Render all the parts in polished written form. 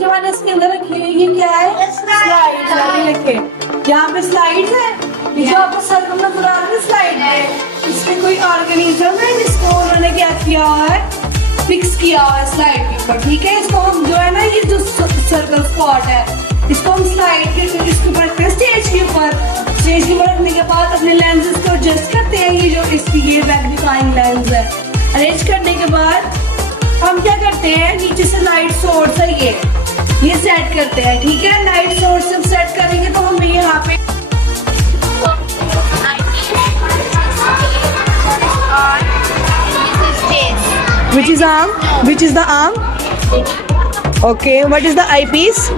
जो मैंने इसके अंदर रखी है ये क्या है? स्लाइड वाली रखे। यहाँ पे स्लाइड है, ये जो आपको सर्कल नजर आ रहा है स्लाइड है, इसमें कोई ऑर्गेनिज्म है जिसको उन्होंने क्या किया है, फिक्स किया है स्लाइड के ऊपर। ठीक है, इसको हम जो है ना, ये जो सर्कल स्पॉट है इसको हम स्लाइड के इसके ऊपर रखते हैं, स्टेज के ऊपर। स्टेज के ऊपर रखने के बाद अपने लेंसेज को एडजस्ट करते हैं। ये जो इसकी ये मैग्नीफाइंग लेंस है, अरेंज करने के बाद हम क्या करते हैं, नीचे से लाइट सोर्स है ये सेट करते हैं। ठीक है, लाइट सोर्स जब सेट करेंगे तो हमें यहाँ पे which is the arm? Okay, what is the eyepiece?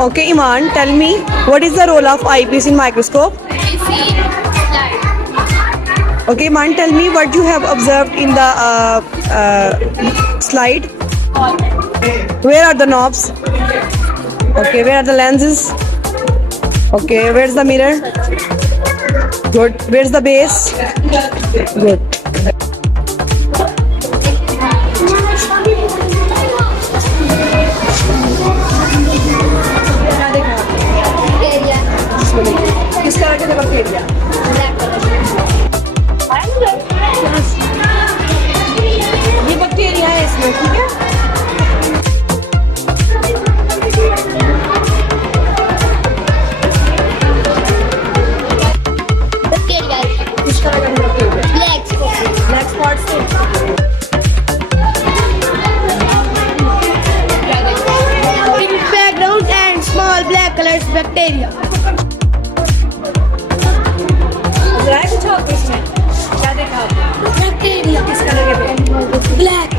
Okay, Iman, tell me what is the role of eyepiece in microscope? Okay, Iman, tell me what you have observed in the slide. Where are the knobs? Okay, where are the lenses? Okay, where's the mirror? Good. Where's the base? Good. किस तरह के bacteria? ये bacteria है इसमें। ठीक है, किस तरह का बैक्टीरिया? ब्लैक स्पॉट्स से। Background and small black colored bacteria. कुछ और इसमें क्या देखा आपने? Bacteria. किस कलर के? Black.